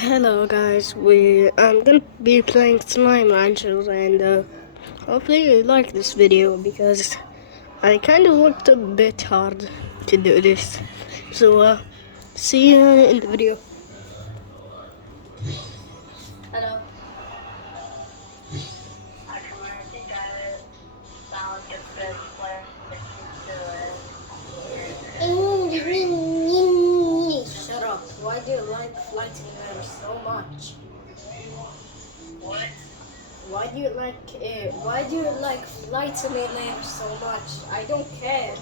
Hello guys, I'm gonna be playing Slime Ranchers and hopefully you like this video because I kinda worked a bit hard to do this. So see you in the video. Hello. Shut up. Why do you like Flight Simulator so much? What? Why do you like Flight Simulator so much? I don't care.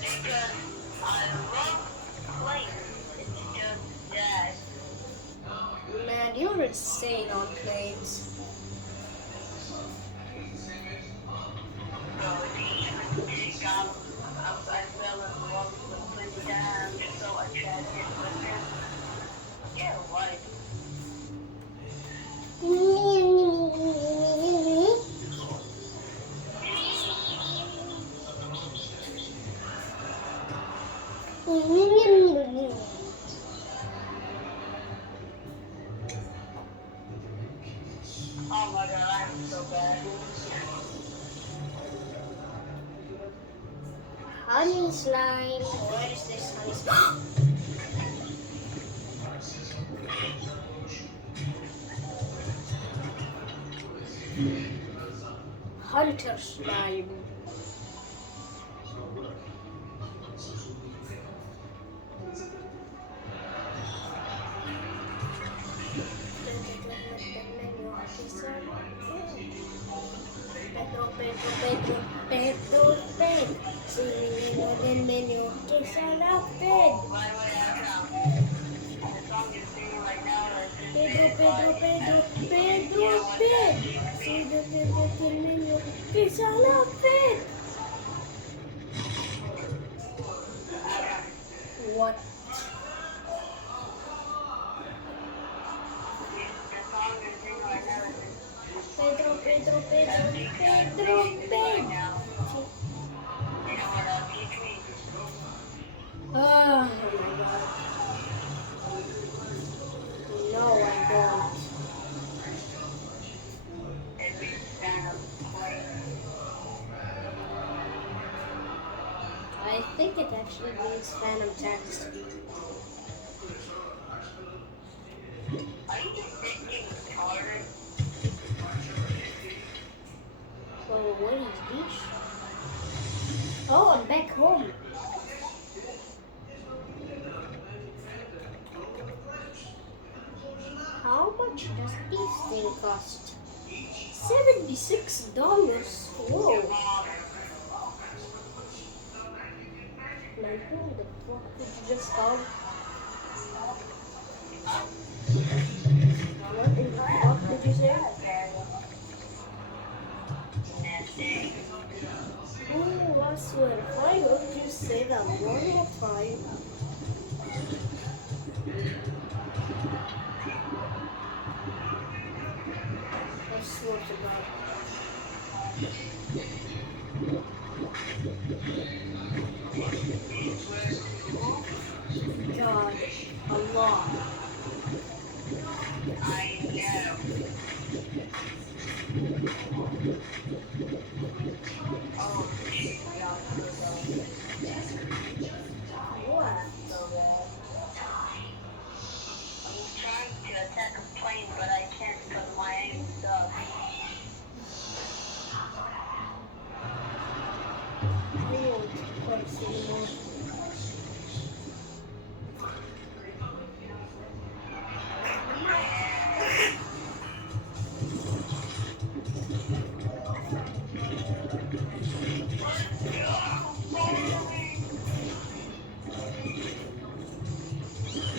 Because I love planes. It's just that. Man, you're insane on planes. So do you even think I fell in love with Prince Dan? I'm so attracted with him. Yeah, what? Oh my god, I'm so bad. Honey slime. Where is this honey slime? Hunter slime. Pedro. Singing in menu. Kiss on a bed. Oh, by the way, the song you're singing right now is Pedro, invented Pedro, by. Pedro, Yeah, Pedro, what's that? Pedro. You want See me? the menu. Kiss on a bed. What? The song you're singing right now is Pedro, Pedro, Pedro, I'm Pedro, singing to me right Pedro. now. You know what? Teach me. Oh my god. No, I don't. It means Phantom Plane. I think it actually means Phantom Text. Are you just thinking retarded? Well, what is this? Oh, I'm back home. How much does this thing cost? $76. Whoa. Like, who the fuck did you just call? What in the fuck did you say? Oh, I swear, if I heard you say that one more time, I swear to God. God, Allah. I know. Oh, shit, my God, so bad. What? So bad. I'm trying to attack a plane, but I can't because my aim sucks. I won't curse anymore.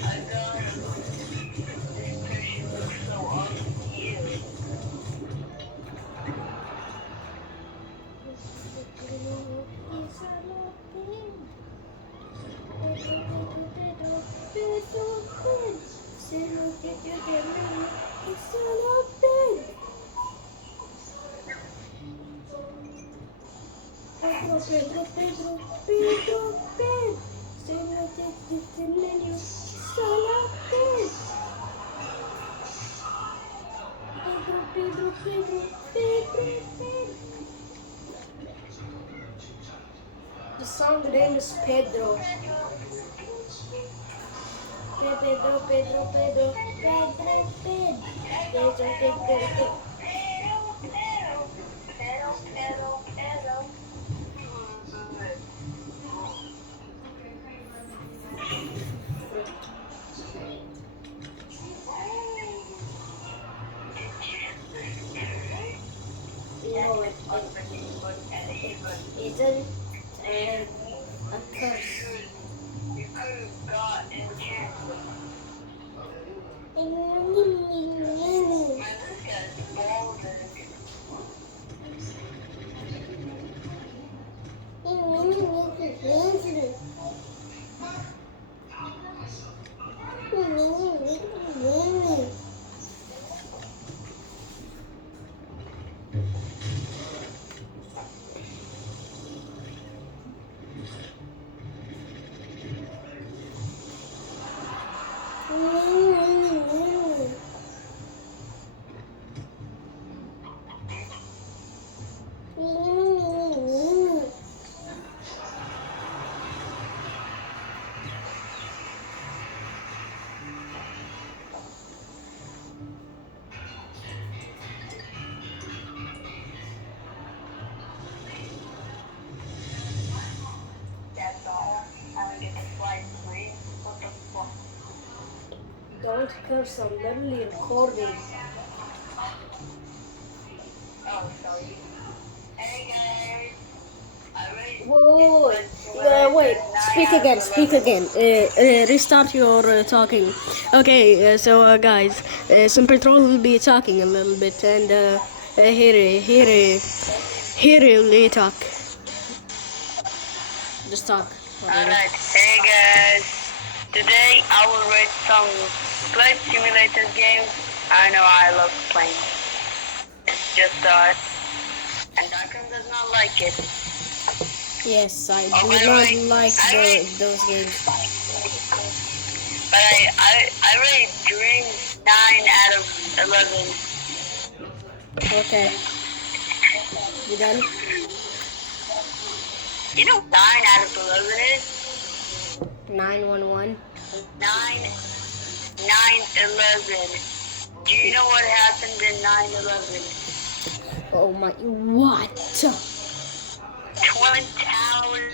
I got him. This picture looks so ugly. Pedro. Say no, take this menu. Son of a bitch. is Pedro. Pedro, Pedro, Pedro, Pedro, Pedro, Pedro, Pedro. No, it isn't a curse. You could have got enchanted. Man, this guy's balding. That's all. I get to fly free. What the fuck? Don't curse, I'm literally recording. Oh, sorry. Hey guys. I raised Wait, speak again. Restart your talking. Okay, so guys, Simple Troll will be talking a little bit, and here will talk. Just talk. Alright, hey guys. Today I will rate some Flight Simulator games. I know I love playing. It's just us. And Duncan does not like it. Yes, I Oh, do by the not way, like those games. But I rate Dream 9 out of 11. Okay, you done? You know 9 out of 11 is? 911. 9, 9/11. Do you know what happened in 9/11? Oh my, what? Twin Towers.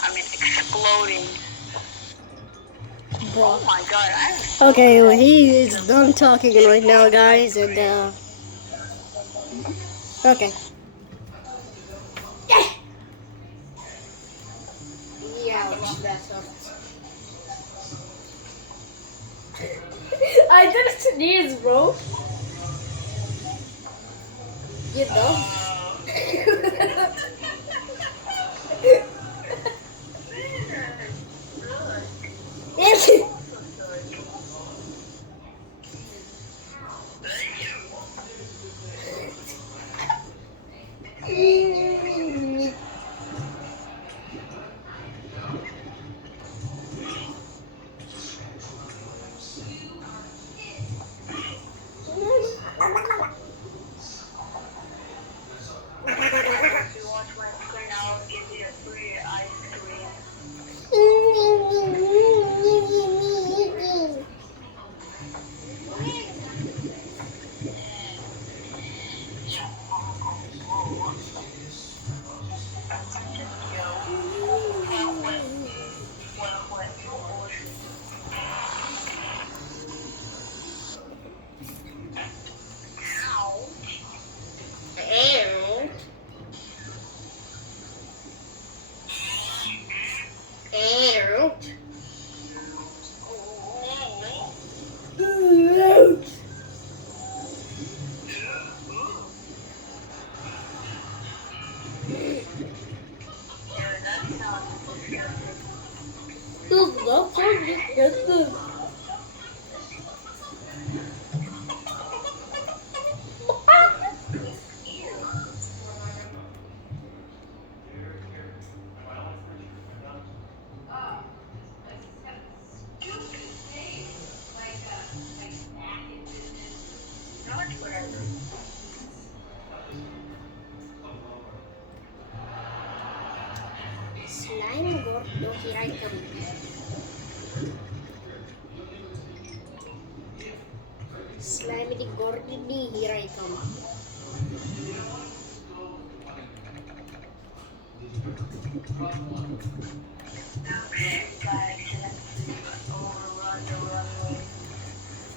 I mean, exploding. Bro. Oh my god, Okay, well, he is done talking right now, guys, and okay. Ouch, that hurt. I just sneeze, bro. You dumb. If you watch my screen, I'll give you a free ice cream. No, here I come. Slimy Gordon, here I come.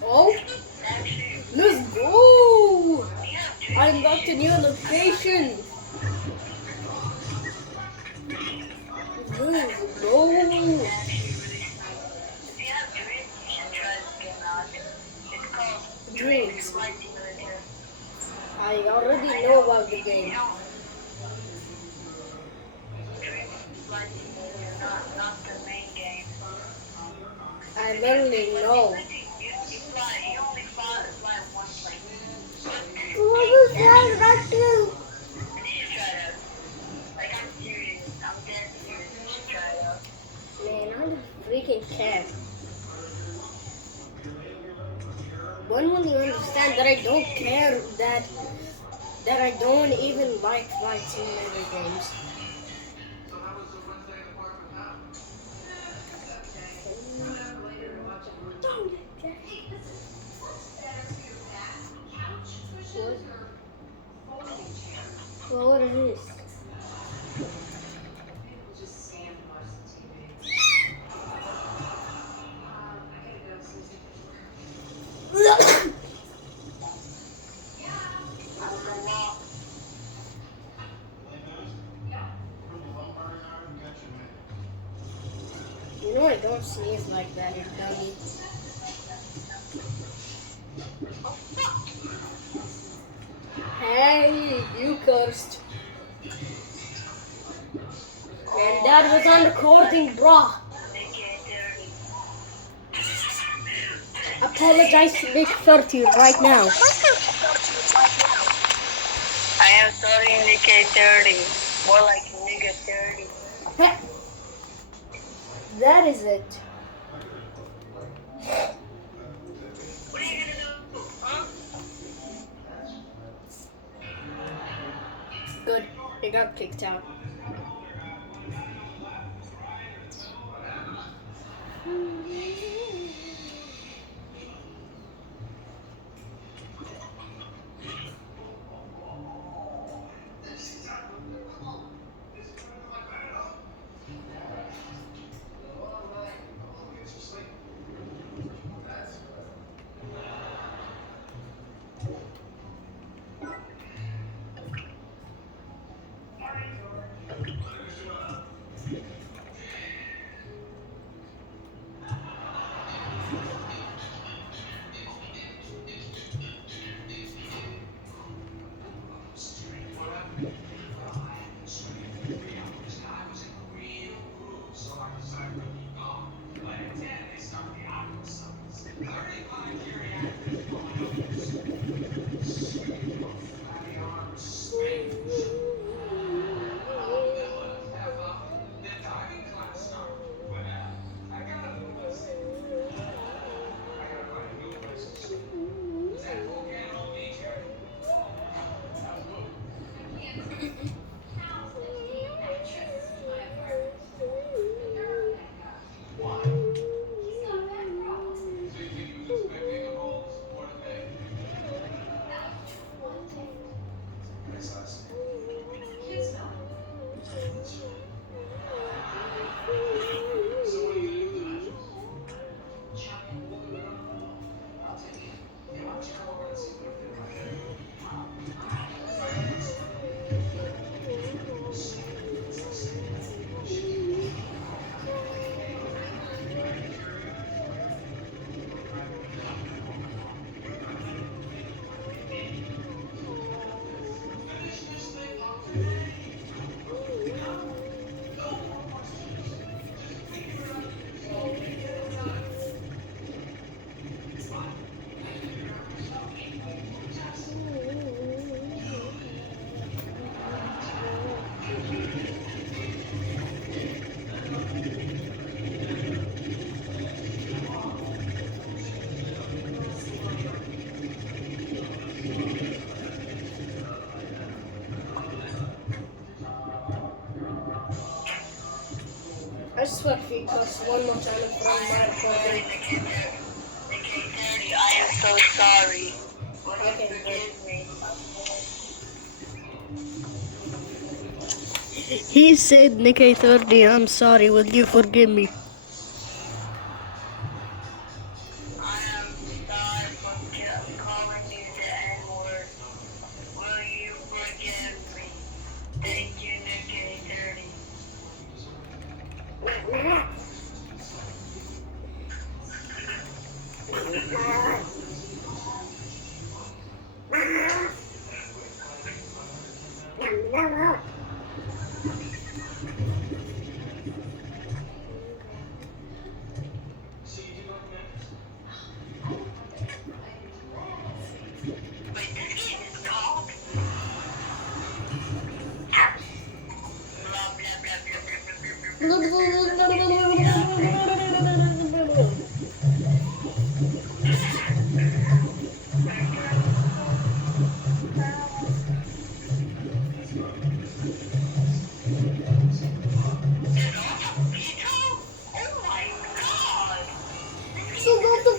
Oh, let's go! I unlocked a new location. Let's go! Dreams. I already know about the game. I literally know. What was that back to? Man, I'm a freaking cat. When will you understand that I don't care that I don't even like flight simulator games? Well, what is this? You know I don't sneeze like that, you dummy. Hey, you cursed. And that was on recording, brah. Apologize to Nick 30 right now. I am sorry, Nikkei 30. More like nigga 30. Heh. That is it. What are you gonna do? Huh? Good. You got kicked out. I swear if you cuss one more time in front of my recording. I am so sorry. Okay, good. Forgive me. He said, Nikkei 30, I'm sorry, will you forgive me? I am sorry for calling you the N-word. Will you forgive me? Thank you, Nikkei 30. Wait, this game is called? Blah, blah, blah, blah, blah, blah, blah, blah. Oh my god! So not the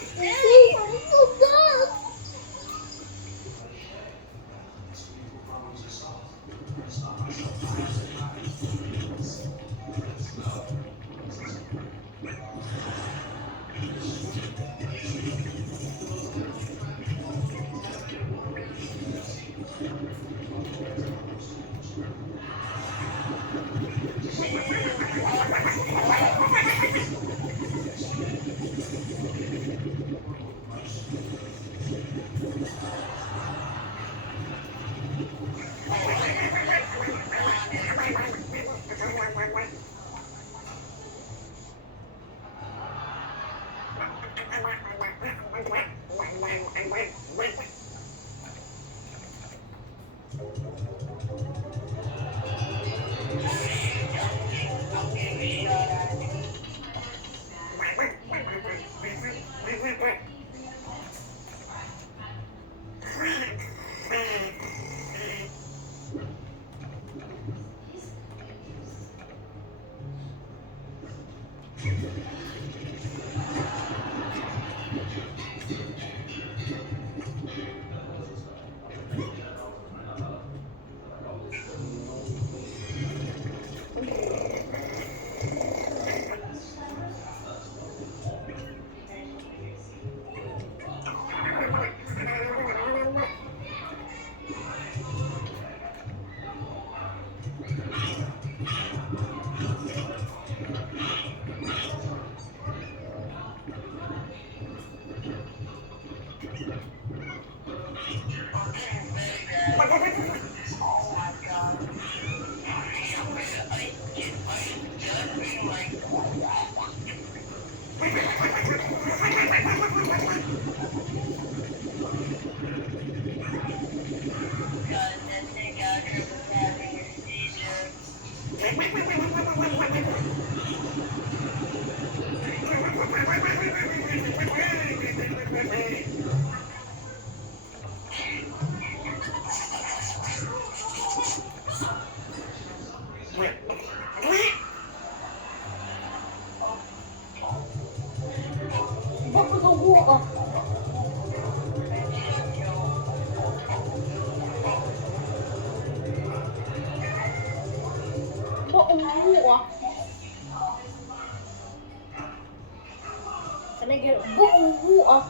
Can I get a bottle of water?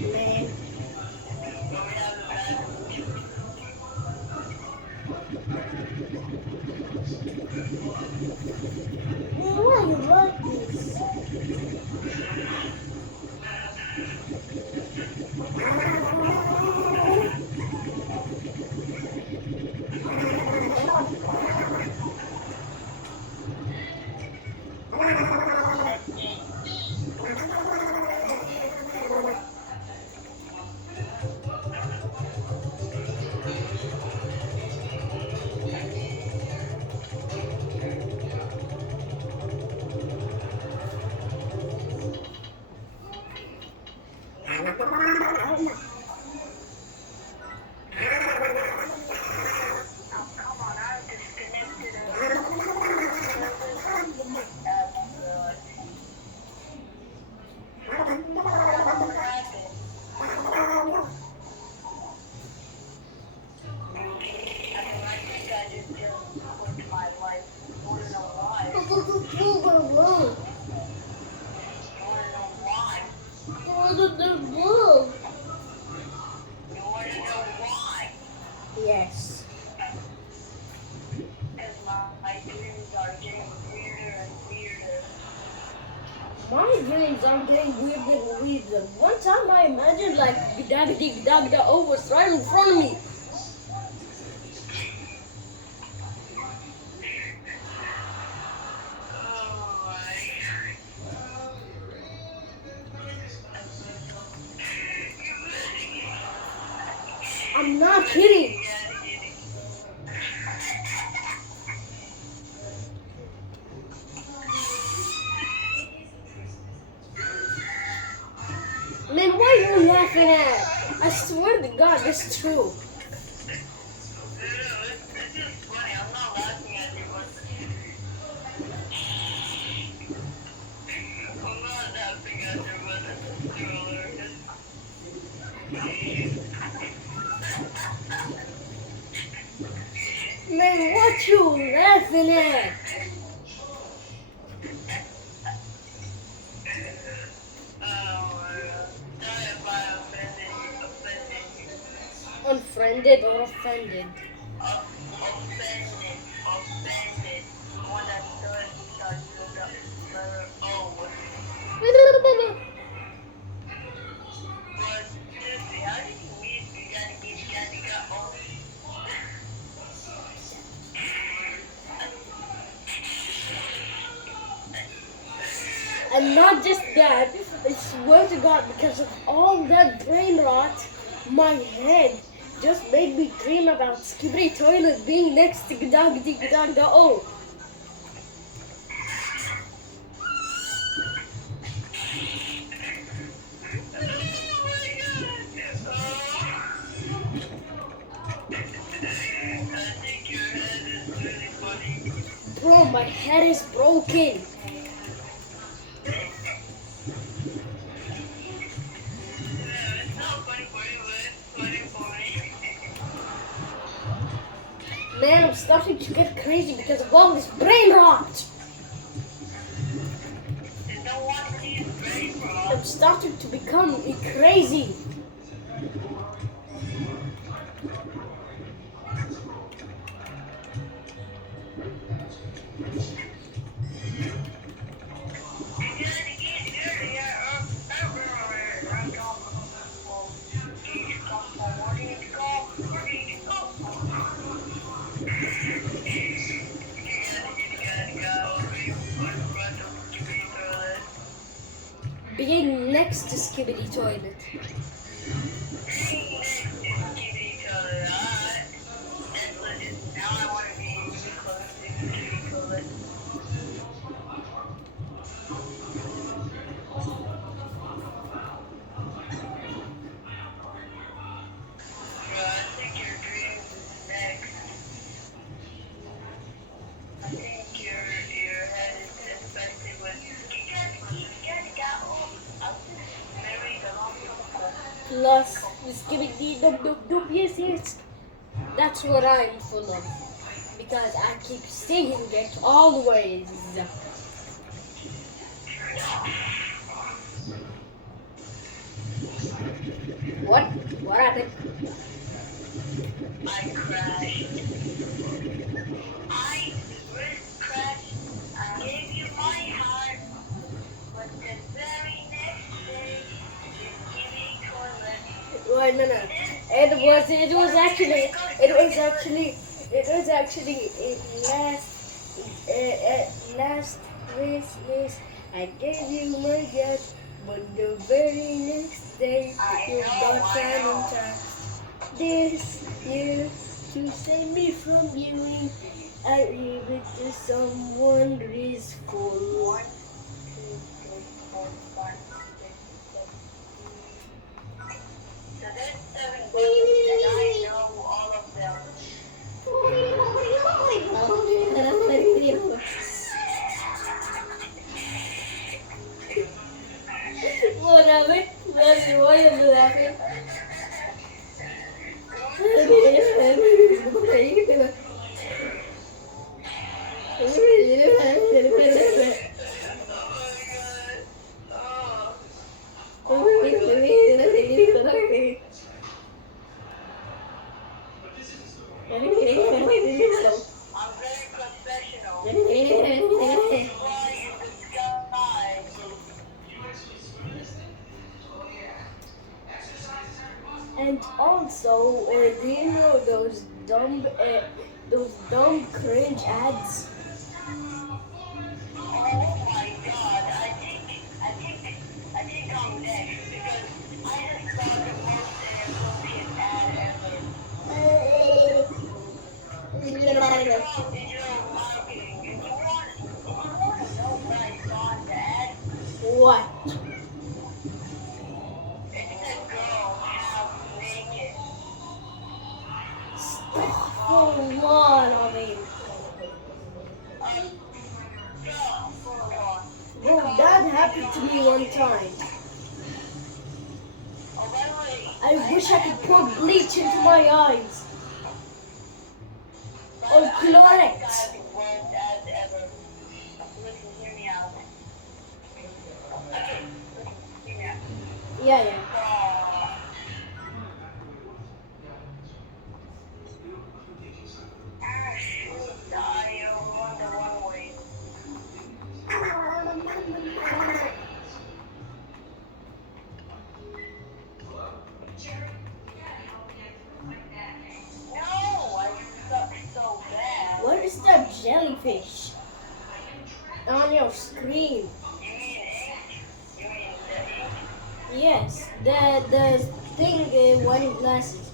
Man. Why you like this? My dreams are getting weirder and weirder. One time I imagined like Gda was right in front of me. I'm not kidding. Man, what are you laughing at? I swear to God, this is true. It's just funny. I'm not laughing at you, but I'm not laughing at you, but it's too hilarious. Man, what you laughing at? Oh my god. Sorry if I offended you. Unfriended or offended? Offended. One that starts with the letter O. But seriously, how do you meet you gotta O? And not just that, I swear to God, because of all that brain rot, my head just made me dream about Skibidi Toilet being next to Gda. Bro, my head is broken. Man, I'm starting to get crazy because of all this brain rot. I'm starting to become crazy. Being next to Skibidi Toilet. Plus, the Skibidi Dub. Yes. That's what I'm full of. Because I keep saying it always. What? What happened? I crashed. I crashed. I gave you my heart. But the very next day, you give me toilet. Well, no. It was actually last Christmas. I gave you my gut, but the very next day you got Valentine's. This year to save me from viewing, I leave it to someone graceful. 1, 2, 3, 4, 5, 6, 7. So there's 7 buttons, and I know all of them. What happened? Why are you laughing? any cringe ads? Oh my god, I think I'm next because I just saw the most inappropriate ad ever. Digital marketing. If you want to know what I saw in the ad, What? it's a girl half naked. For one of him. Bro, that happened to me one time. Oh, by the way, I wish I could pour bleach into my eyes. Or Clorox. that's the worst ad ever. Listen, hear me out. Okay, listen, hear me out. Yeah, yeah. Shoot, I run the one way. No, I suck so bad. What is that jellyfish on your screen? You mean ink? You mean the ink? Yes, the thing wearing glasses.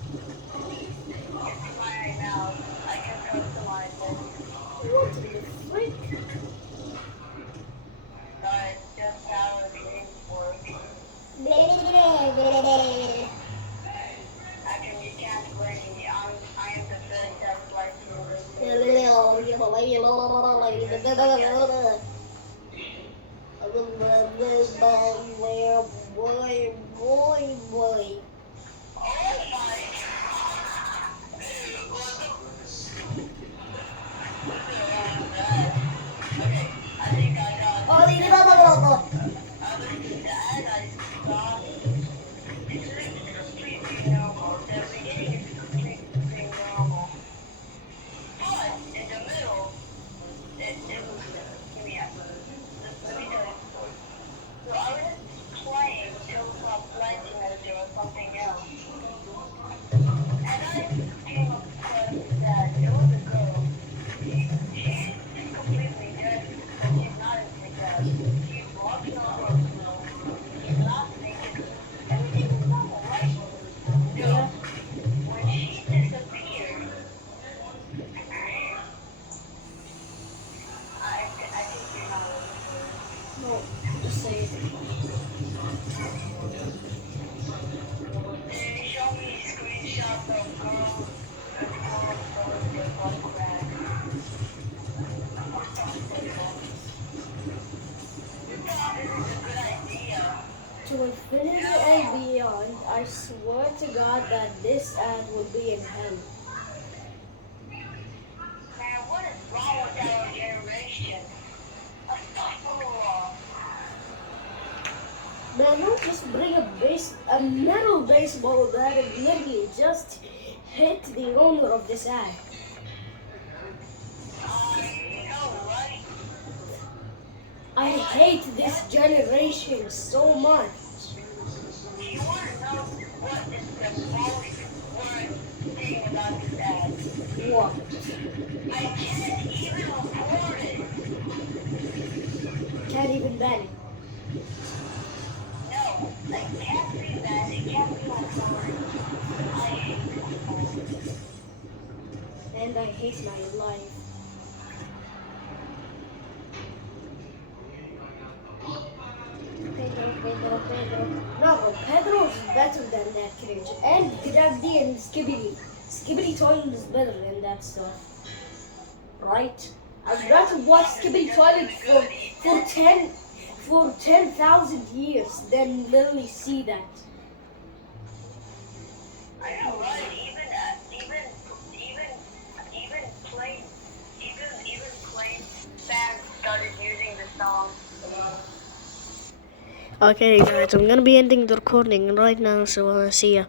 It's my mouse. I can customize it. What the frick? It's just how the games work. Actually, you can't blame me. I am the best at flight Boy. Oh my Okay, I think I got Oh, other than that, I saw it's completely normal. The beginning is completely normal. But in the middle, it was give me a let me tell you the story. So I was playing Tabletop Legends or something else. And I came across that it was a girl. She's completely dead, but she's not into that. She's walking on the floor. She's not naked. Everything is normal, right? So when she disappeared, I think you're not listening. No, just say it. They show me screenshots of girls and girls throwing their butt crack. This is a good idea. To infinity and beyond, I swear to God that this ad will be in hell. Man, what is wrong with our generation? Astaghfirullah. Man, don't just bring a metal baseball bat and literally just hit the owner of this ad. I know, right? I hate this generation so much. You want to know what is the most worst thing about this ad? What? I can't even afford it. Can't even ban it. No, I can't be that. It can't be afforded. I hate it. And I hate my life. Pedro. No, bro, Pedro is better than that cringe. And Grabdi and Skibidi. Skibidi Toilet is better than that stuff. Right? I'd rather watch Skibidi Toilet for 10,000 years than literally see that. I know, right? Even plain fans started using the song. Okay, guys, I'm gonna be ending the recording right now, so see ya.